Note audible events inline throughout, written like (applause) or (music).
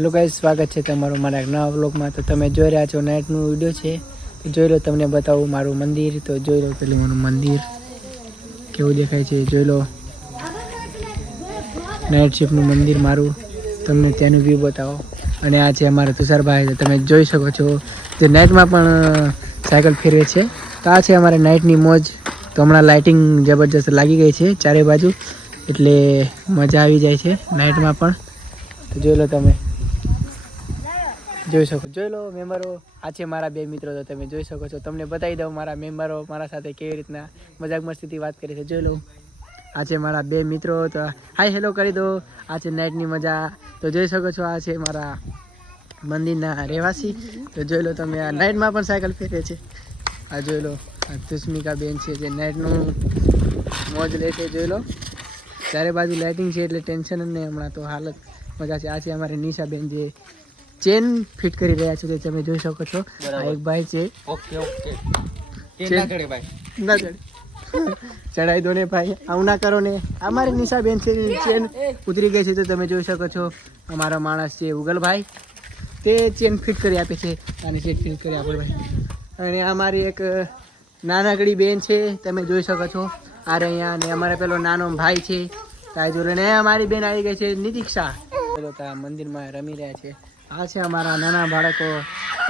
Hello guys, સ્વાગત છે તમારું મારા નવા વ્લોગમાં. તો તમે જોઈ રહ્યા છો નાઇટનું વીડિયો છે. તો જોઈ લો, તમને બતાવું મારું મંદિર. તો જોઈ લો પેલું મારું મંદિર. કેવું દેખાય છે, જોઈ લો. નાઇટ શિફ્ટનું મંદિર મારું. તમને ત્યાંનું વ્યૂ બતાવો. અને આ છે અમારા તુષારભાઈ તમે જોઈ શકો છો. તે નાઇટમાં પણ સાયકલ ફેરવે છે. તો આ છે અમારે નાઇટની મોજ. તો હમણાં લાઇટિંગ જબરજસ્ત લાગી ગઈ છે ચારે બાજુ. એટલે મજા આવી જાય છે નાઇટમાં પણ. તો જોઈ લો તમે. જોઈ શકો. જોઈ લો મેમ્બરો, આ છે મારા બે મિત્રો, તો તમે જોઈ શકો છો. તમને બતાવી દઉં મારા મેમ્બરો મારા સાથે કેવી રીતના મજાક મસ્તીથી વાત કરી છે. જોઈ લો. આ છે મારા બે મિત્રો, તો હાય, હેલો કરી દો. આ છે નાઇટની મજા. તો જોઈ શકો છો, આ છે મારા મંદિરના રહેવાસી. તો જોઈ લો તમે, આ નાઇટમાં પણ સાયકલ ફેરે છે. આ જોઈ લો, આ તુષ્મિકા બેન છે જે નાઇટનું મોજ લે છે, જોઈ લો. ચારે બાજુ લાઇટિંગ છે, એટલે ટેન્શન જ નહીં હમણાં તો હાલત મજા છે. આ છે અમારી નિશાબેન જે ચેન ફિટ કરી રહ્યા છે તે તમે જોઈ શકો છો. આ એક ભાઈ છે. Okay okay. ચેન- ચડે ભાઈ. ના ચડે ચડાઈ દો ને ભાઈ. આવું ના કરો ને. અમારી નિશાબેન છે ચેન ઉતરી ગઈ છે તો તમે જોઈ શકો છો. અમારા માણસ છે ઉગલભાઈ તે ચેન ફિટ કરી આપે છે. આની ચેન ફિટ કરી આપે ભાઈ. અને અમારી એક નાનકડી બેન છે તમે જોઈ શકો છો. આ અહીંયા અને અમારે પેલો નાનો ભાઈ છે. તાજુર અને અમારી બેન આવી ગઈ છે નિરીક્ષા પેલો ત્યાં મંદિરમાં રમી રહ્યા છે. આ છે અમારા નાના બાળકો.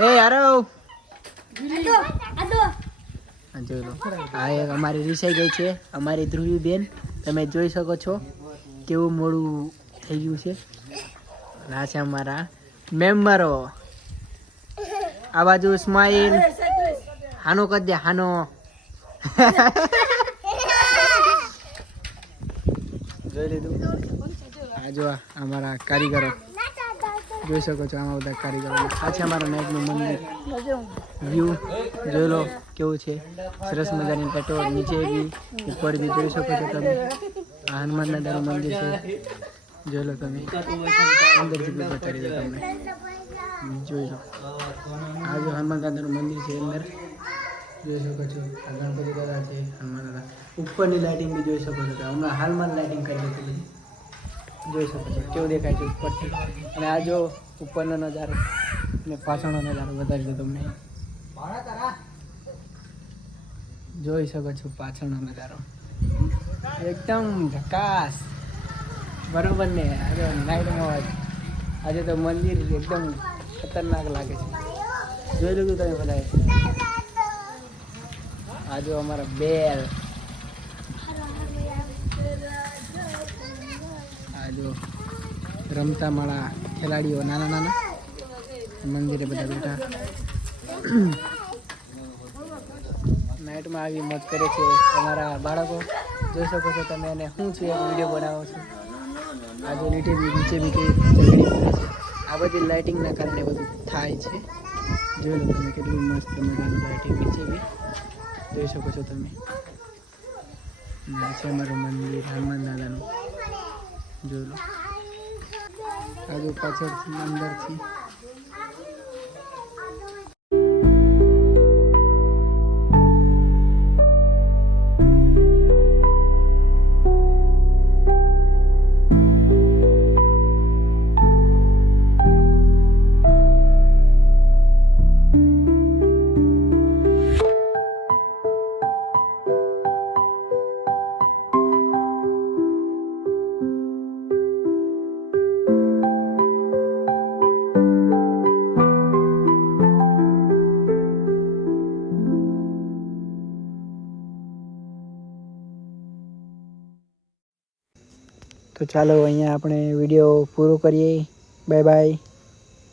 એ આરવ જોઈ લો. આ એક અમારી રિસાઈ ગઈ છે, અમારી ધ્રુવી બેન તમે જોઈ શકો છો કેવું મોડું થઈ ગયું છે. આ છે અમારા મેમ્બરો. આ બાજુ સ્માઈલ. હાનો કર દે, હાનો. જોઈ લીધું? આ જો અમારા કારીગરો. જોઈ શકો છો આમાં બધા કારીગરો. આ અમારા નાઇટનું મંદિર. વ્યૂ જોઈ લો કેવું છે. સરસ મજાની પેટો નીચે બી ઉપર બી જોઈ શકો છો તમે. આ હનુમાન દાદાનું મંદિર છે. જોઈ લો તમે. અંદરથી બી બતાવી દો તમને. જોઈ લો. આ જો હનુમાન દાદાનું મંદિર છે અંદર. જોઈ શકો છો. ગણપતિ દાદા છે, હનુમાન દાદા. ઉપરની લાઇટિંગ બી જોઈ શકો છો હમણાં હાલમાં લાઇટિંગ કરી બધી જોઈ શકો છો, કેવું દેખાય છે ઉપરથી. અને આ જો ઉપરનો નજારો અને પાછળનો નજારો બતાવી દો તમને. જોઈ શકો છો પાછળનો નજારો. એકદમ ઝકાસ. બરોબર ને? આજે નાઇટમાં આજે તો મંદિર એકદમ ખતરનાક લાગે છે. જોઈ લીધું તમે બધાએ? આજે અમારા બેલ. જો રમતા માળા ખેલાડીઓ નાના નાના મંદિરે બધા બેઠા. (clears throat) નાઇટમાં આવી મોજ કરે છે અમારા બાળકો. જોઈ શકો છો તમે અને શું છે વીડિયો બનાવો છો. આ જો નીચે બી નીચે બી કઈ આ બધી લાઇટિંગના કારણે બધું થાય છે. જોઈ લો તમે કેટલું મસ્ત મજાનું લાઇટિંગ નીચે બી. જોઈ શકો છો તમે. છે અમારું મંદિર, હનુમાન દાદાનું. જોઈ લો. આજુ પાછળ અંદરથી. તો ચાલો અહીંયા આપણે વીડિયો પૂરો કરીએ. Bye bye.